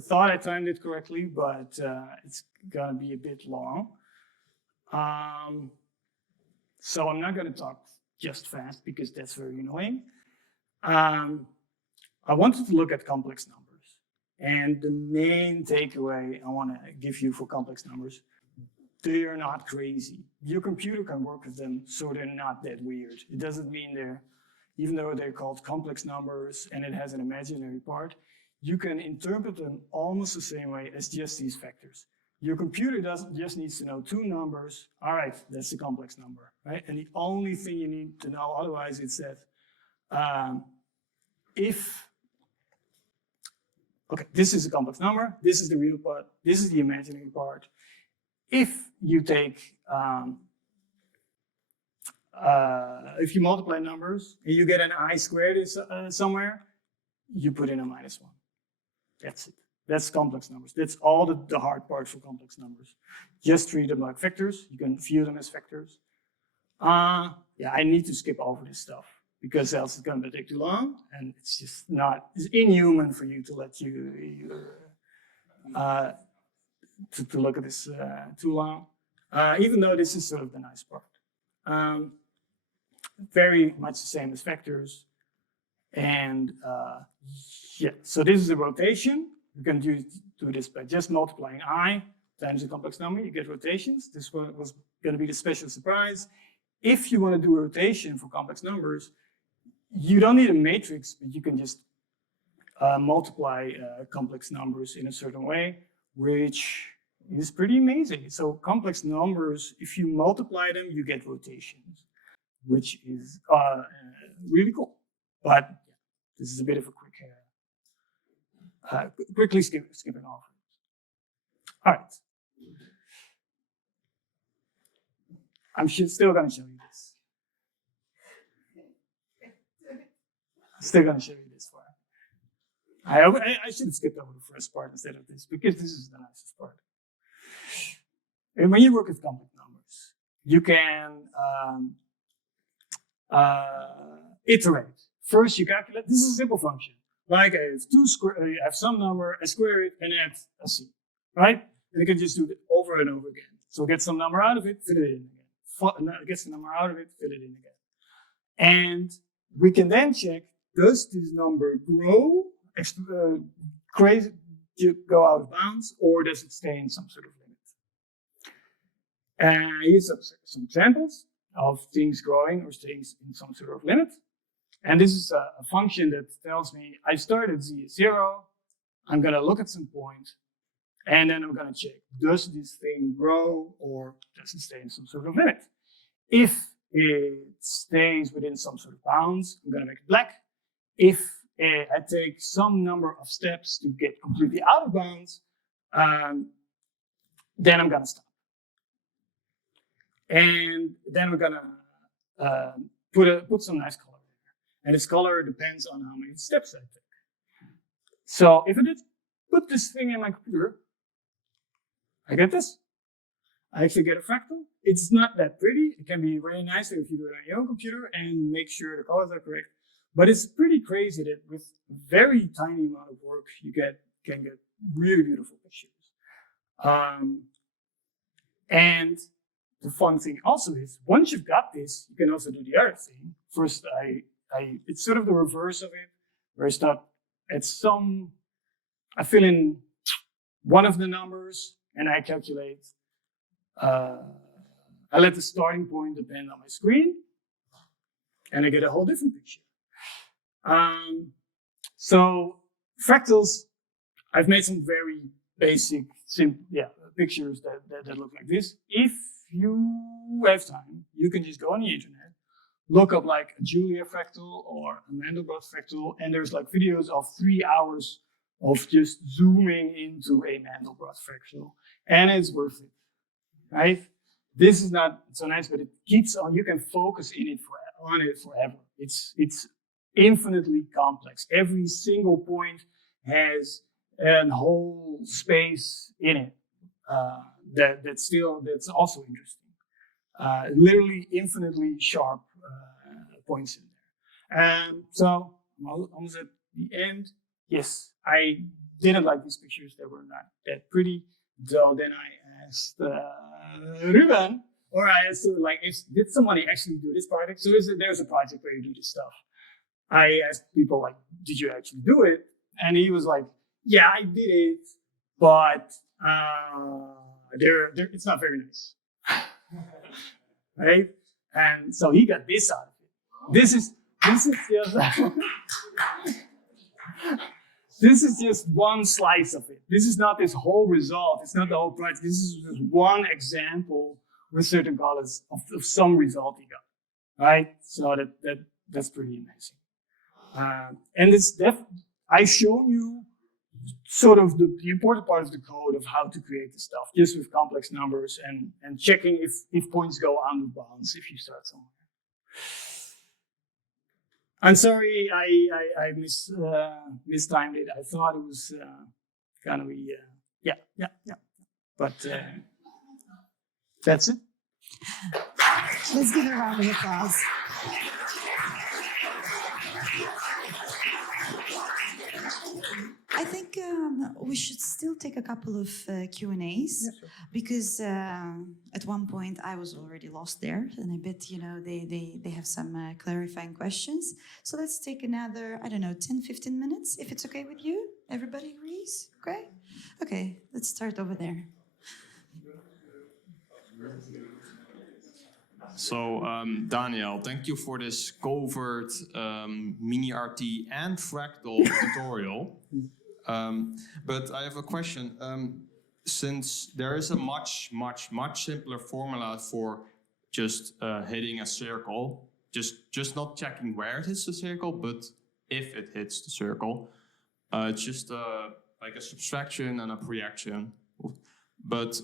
thought I timed it correctly, but it's gonna be a bit long. So I'm not gonna talk just fast because that's very annoying. I wanted to look at complex numbers. And the main takeaway I wanna give you for complex numbers, they are not crazy. Your computer can work with them, so they're not that weird. It doesn't mean even though they're called complex numbers and it has an imaginary part, you can interpret them almost the same way as just these factors. Your computer just needs to know two numbers. All right, that's a complex number, right? And the only thing you need to know, otherwise it's that okay, this is a complex number, this is the real part, this is the imaginary part. If you take if you multiply numbers and you get an I squared somewhere, you put in a -1. That's it. That's complex numbers. That's all the hard part for complex numbers. Just treat them like vectors. You can view them as vectors. Yeah, I need to skip over this stuff because else it's going to take too long, and it's just not. It's inhuman for you to let to look at this too long. Even though this is sort of the nice part. Very much the same as vectors. And yeah, so this is a rotation. You can do this by just multiplying I times a complex number. You get rotations. This one was going to be the special surprise. If you want to do a rotation for complex numbers, you don't need a matrix, but you can just multiply complex numbers in a certain way, which is pretty amazing. So complex numbers, if you multiply them, you get rotations, which is really cool. But this is a bit of a quickly skipping off. All right. I'm still going to show you this. Still going to show you this part. I should have skipped over the first part instead of this because this is the nicest part. And when you work with complex numbers, you can iterate. First, you calculate. This is a simple function. Like I have some number, I square it, and add a c, right? And you can just do it over and over again. So get some number out of it, fill it in again. Get some number out of it, fill it in again. And we can then check, does this number grow, crazy, go out of bounds, or does it stay in some sort of limit? Here's some examples of things growing or staying in some sort of limit. And this is a function that tells me I start at z is 0, I'm going to look at some point, and then I'm going to check, does this thing grow or does it stay in some sort of limit? If it stays within some sort of bounds, I'm going to make it black. If I take some number of steps to get completely out of bounds, then I'm going to stop. And then we're going to put some nice color. And this color depends on how many steps I take. So if I just put this thing in my computer, I get this. I actually get a fractal. It's not that pretty. It can be very nice if you do it on your own computer and make sure the colors are correct. But it's pretty crazy that with very tiny amount of work, you can get really beautiful pictures. And the fun thing also is, once you've got this, you can also do the other thing. First, it's sort of the reverse of it, where it's not, I fill in one of the numbers and I calculate, I let the starting point depend on my screen and I get a whole different picture. So fractals, I've made some very basic, simple, pictures that look like this. If you have time, you can just go on the internet, look up like a Julia fractal or a Mandelbrot fractal, and there's like videos of 3 hours of just zooming into a Mandelbrot fractal, and it's worth it, right? This is not so nice, but it keeps on. You can focus on it forever. It's infinitely complex. Every single point has a whole space in it. That's also interesting. Literally infinitely sharp points in there. So I'm almost at the end. Yes, I didn't like these pictures. They were not that pretty. So then I asked Ruben, or I asked him, like, did somebody actually do this project? So there's a project where you do this stuff. I asked people, like, did you actually do it? And he was like, yeah, I did it, but it's not very nice, right? And so he got this out of it. This is just this is just one slice of it. This is not this whole result. It's not the whole project. This is just one example with certain colors of some result he got, right? So that's pretty amazing. And I've shown you sort of the important part of the code of how to create the stuff, just with complex numbers and checking if points go out of bounds if you start somewhere. I'm sorry I mistimed it. I thought it was gonna be yeah. But that's it. Let's give a round of applause. I think we should still take a couple of Q&As, because at one point I was already lost there, and I bet they have some clarifying questions. So let's take another, 10-15 minutes, if it's okay with you. Everybody agrees? Okay, let's start over there. So, Daniel, thank you for this covert mini-RT and fractal tutorial. But I have a question. Since there is a much simpler formula for just hitting a circle, just not checking where it hits the circle, but if it hits the circle, it's just like a subtraction and a projection. But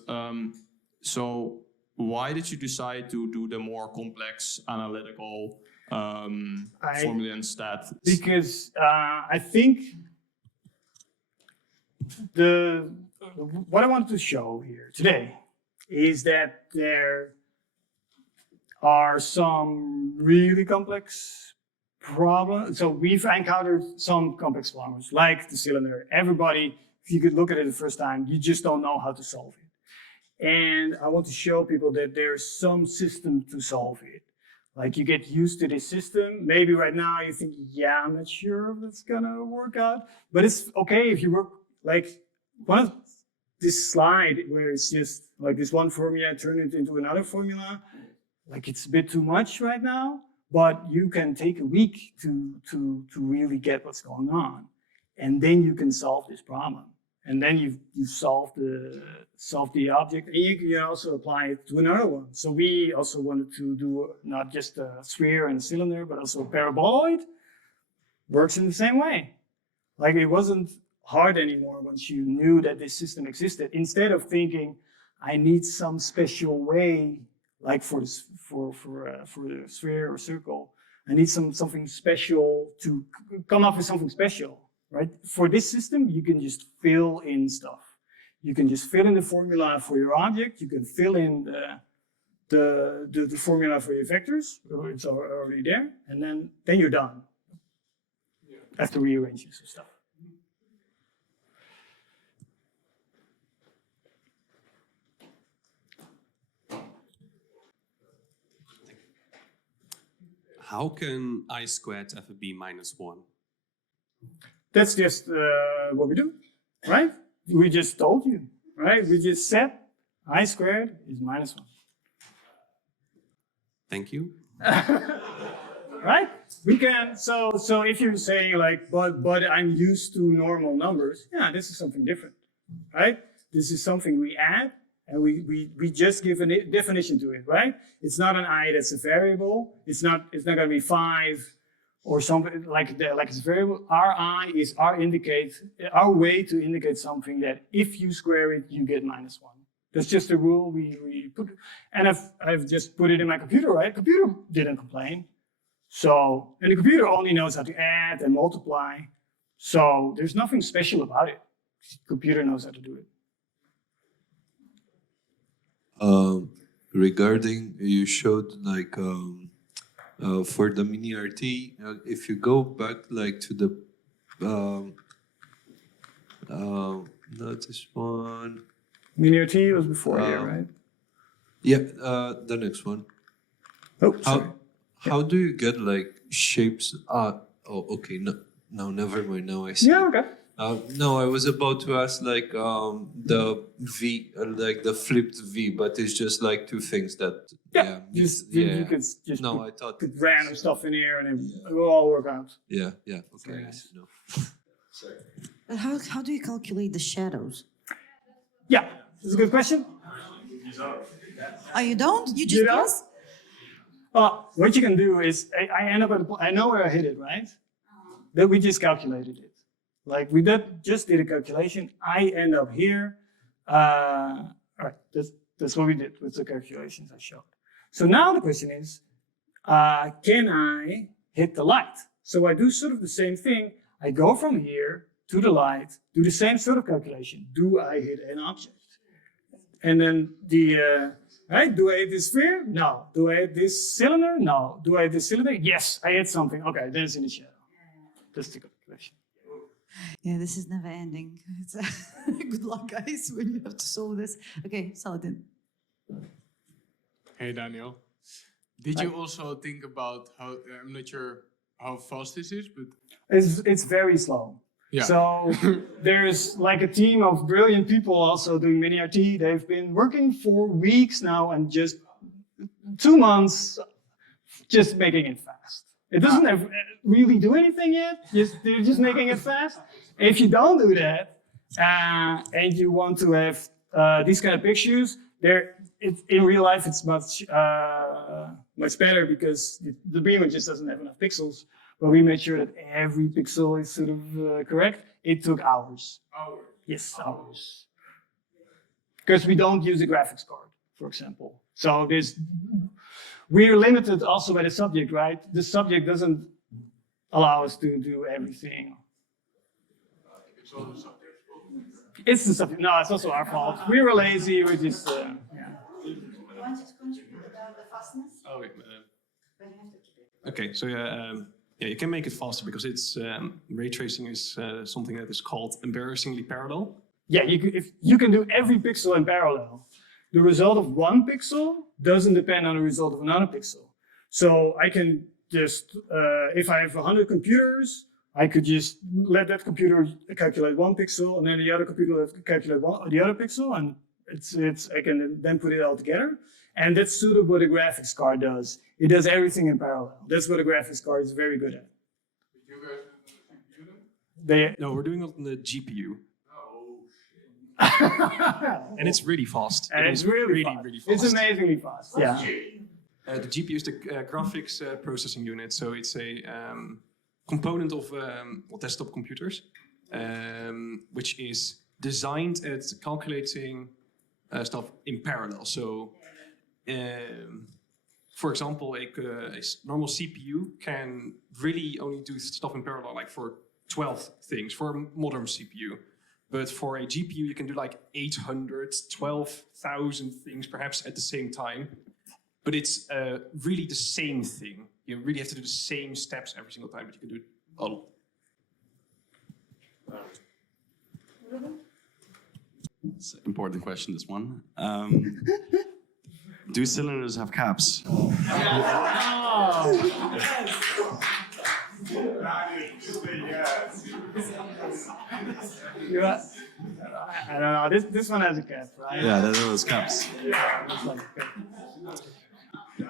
so why did you decide to do the more complex analytical formula instead? Because I think what I wanted to show here today is that there are some really complex problems. So we've encountered some complex problems, like the cylinder. Everybody, if you could look at it the first time, you just don't know how to solve it. And I want to show people that there's some system to solve it. Like, you get used to this system. Maybe right now you think, yeah, I'm not sure if it's gonna work out. But it's okay if you work, like, one of this slide where it's just like this one formula, turn it into another formula. Like, it's a bit too much right now, but you can take a week to really get what's going on. And then you can solve this problem. And then you've solved the object, and you can also apply it to another one. So we also wanted to do not just a sphere and a cylinder, but also a paraboloid. Works in the same way. Like, it wasn't hard anymore once you knew that this system existed. Instead of thinking, I need some special way, like for the sphere or circle, I need something special to come up with something special. Right? For this system, you can just fill in stuff. You can just fill in the formula for your object. You can fill in the formula for your vectors. It's already there, and then you're done. Have to rearrange some stuff. How can I squared ever be -1? That's just what we do, right? We just told you, right? We just said I squared is -1. Thank you. Right? We can, so if you're saying like, but I'm used to normal numbers, yeah, this is something different, right? This is something we add, and we just give a definition to it, right? It's not an I that's a variable. It's not gonna be 5 or something like it's a variable. Our I is our way to indicate something that if you square it, you get -1. That's just a rule we put, and I've just put it in my computer, right? Computer didn't complain. So, and the computer only knows how to add and multiply. So there's nothing special about it. The computer knows how to do it. Regarding, you showed like for the mini RT, if you go back like to the not this one. Mini RT was before here, right? Yeah, the next one. Oh, sorry. How do you get like shapes? Oh, okay. No, never mind. Now I see. Yeah, okay. No, I was about to ask like the V, like the flipped V, but it's just like two things that. Yeah, you could just no, I thought put random stuff in here and it will all work out. Yeah. Okay. nice. No. But how do you calculate the shadows? Yeah, that's a good question. Oh, you don't? You just guess? What you can do is, I end up at, I know where I hit it, right? Then we just calculated it. Like we just did a calculation. I end up here. All right, that's what we did with the calculations I showed. So now the question is, can I hit the light? So I do sort of the same thing. I go from here to the light, do the same sort of calculation. Do I hit an object? And then right? Do I hit this sphere? No. Do I hit this cylinder? No. Do I hit this cylinder? Yes, I hit something. Okay, that's in the shadow. That's the calculation. Yeah, this is never ending. It's good luck, guys, when you have to solve this. Okay, Saladin. Hey, Daniel. Did you also think about how, I'm not sure how fast this is, but... It's very slow. Yeah. So there's like a team of brilliant people also doing mini RT. They've been working for weeks now and just 2 months just making it fast. It doesn't really do anything yet. They're just making it fast. If you don't do that and you want to have these kind of pictures, in real life it's much better because the beamer just doesn't have enough pixels. But we made sure that every pixel is sort of correct. It took hours. Hours? Yes, hours. Because we don't use a graphics card, for example. So we're limited also by the subject, right? The subject doesn't allow us to do everything. It's all the subject's fault. It's the subject. No, it's also our fault. We were lazy. We just, yeah. You want to contribute about the fastness? Oh, wait. But you have to keep it. Okay, so yeah, you can make it faster because it's ray tracing is something that is called embarrassingly parallel. Yeah, if you can do every pixel in parallel. The result of one pixel doesn't depend on the result of another pixel. So I can just, if I have 100 computers, I could just let that computer calculate one pixel, and then the other computer calculate the other pixel, and I can then put it all together. And that's sort of what a graphics card does. It does everything in parallel. That's what a graphics card is very good at. Did you guys do it on the computer? No, we're doing it on the GPU. Oh, shit. And it's really fast. And it's really fast. It's amazingly fast. Yeah. The GPU is the graphics processing unit. So it's a component of desktop computers, which is designed at calculating stuff in parallel. So, for example, a normal CPU can really only do stuff in parallel, like for 12 things for a modern CPU. But for a GPU, you can do like 800, 12,000 things perhaps at the same time. But it's really the same thing. You really have to do the same steps every single time, but you can do it all. It's an important question, this one. Do cylinders have caps? I don't know. This one has a cap, right? Yeah, that was caps. Yeah, this one's a cap.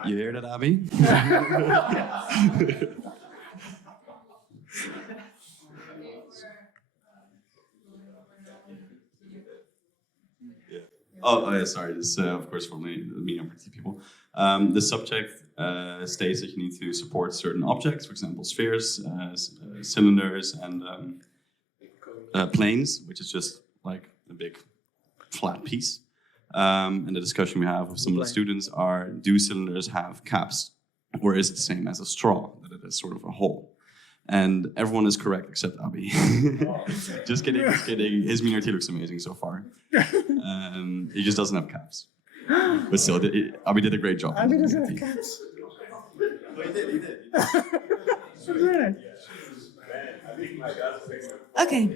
You hear that, Abi? Oh, yeah, sorry. This, of course, for me and pretty people. The subject states that you need to support certain objects, for example, spheres, cylinders, and planes, which is just like a big flat piece. And the discussion we have with some of the students are, do cylinders have caps? Or is it the same as a straw, that it is sort of a hole? And everyone is correct except Abi. Just kidding, just kidding. His minority looks amazing so far. He just doesn't have caps. But still, Abi did a great job. Abi doesn't have caps. He did. Okay,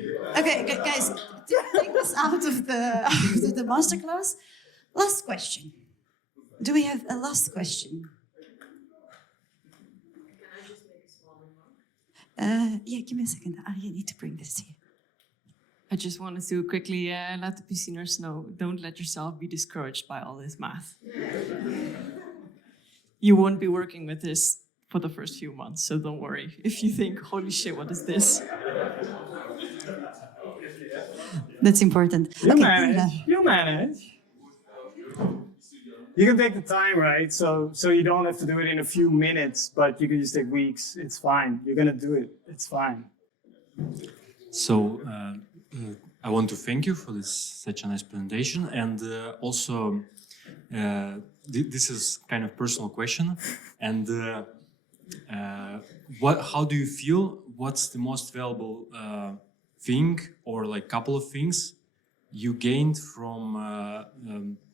guys, to take this out of the masterclass. Last question. Do we have a last question? Yeah, give me a second. I need to bring this here. I just wanted to quickly let the PCners know, don't let yourself be discouraged by all this math. You won't be working with this for the first few months, so don't worry. If you think, holy shit, what is this? That's important. You manage. You manage. You can take the time, right? So you don't have to do it in a few minutes, but you can just take weeks. It's fine. You're gonna do it. It's fine. So I want to thank you for such a nice presentation, and also this is kind of personal question. And how do you feel? What's the most valuable thing, or like couple of things you gained from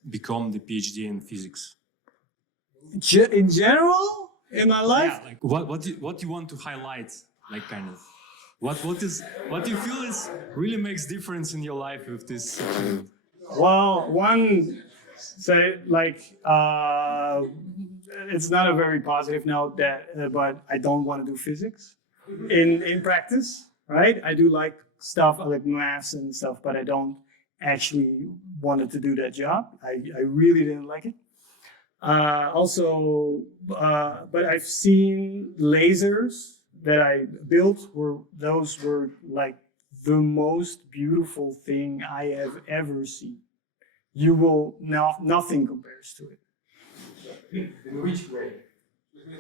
become the PhD in physics? In general, in my life, yeah, like what do you want to highlight? Like kind of what you feel is really makes difference in your life with this. Well, one say like it's not a very positive note that, but I don't want to do physics in practice, right? I do like stuff, I like maths and stuff, but I don't actually wanted to do that job. I really didn't like it. But I've seen lasers that I built those were like the most beautiful thing I have ever seen. You will nothing compares to it. In which way?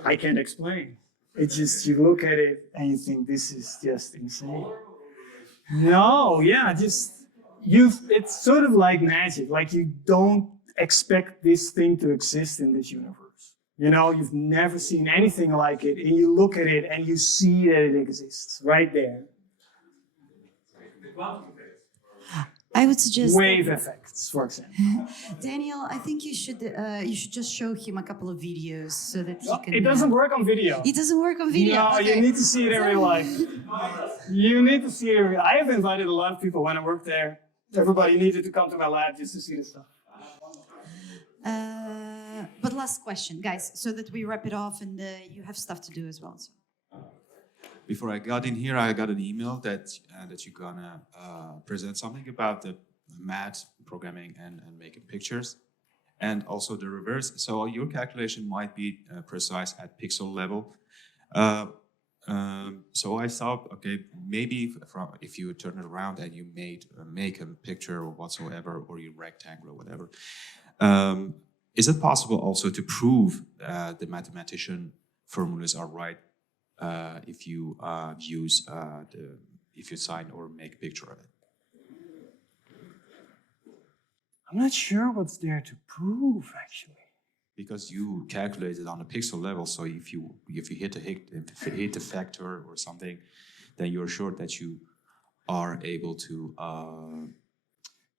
I can't explain. It's just you look at it and you think this is just insane. No, yeah, it's sort of like magic. Like you don't expect this thing to exist in this universe. You know, you've never seen anything like it, and you look at it and you see that it exists right there. I would suggest wave effects, for example. Daniel, I think you should just show him a couple of videos so that he can. It doesn't work on video. It doesn't work on video. No, okay. You need to see it in real life. You need to see it. I have invited a lot of people when I worked there. Everybody needed to come to my lab just to see the stuff. But last question, guys, so that we wrap it off, and you have stuff to do as well. So. Before I got in here, I got an email that you're gonna present something about the math, programming, and making pictures, and also the reverse. So your calculation might be precise at pixel level. So I thought, okay, maybe if you turn it around and you make a picture or whatsoever, or you rectangle or whatever, is it possible also to prove the mathematician formulas are right if you if you sign or make a picture of it? I'm not sure what's there to prove, actually. Because you calculate it on a pixel level, so if you hit a factor or something, then you're sure that you are able to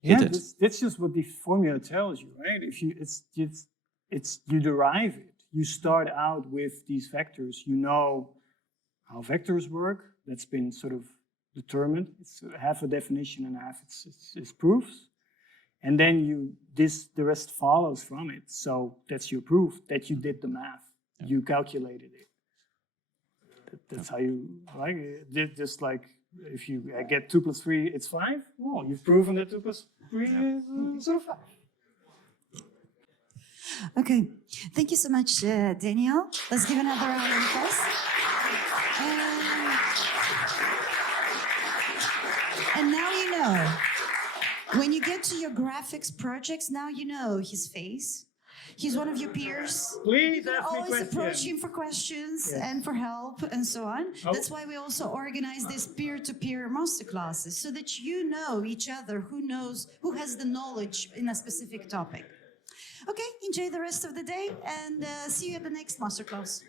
Yeah, hit it. that's just what the formula tells you, right? If you, it's you derive it. You start out with these vectors. You know how vectors work. That's been sort of determined. It's half a definition and half it's proofs. And then the rest follows from it. So that's your proof that you did the math. Yeah. You calculated it. That's how you, like, just like if you get 2 + 3, it's 5. Well, you've proven that 2 + 3 is sort of 5. Okay, thank you so much, Daniel. Let's give another round of applause. And now you know. When you get to your graphics projects, now you know his face. He's one of your peers. Please you can ask me always questions. approach him for questions and for help and so on. Oh. That's why we also organize these peer-to-peer masterclasses, so that you know each other, who has the knowledge in a specific topic. Okay, enjoy the rest of the day and see you at the next masterclass.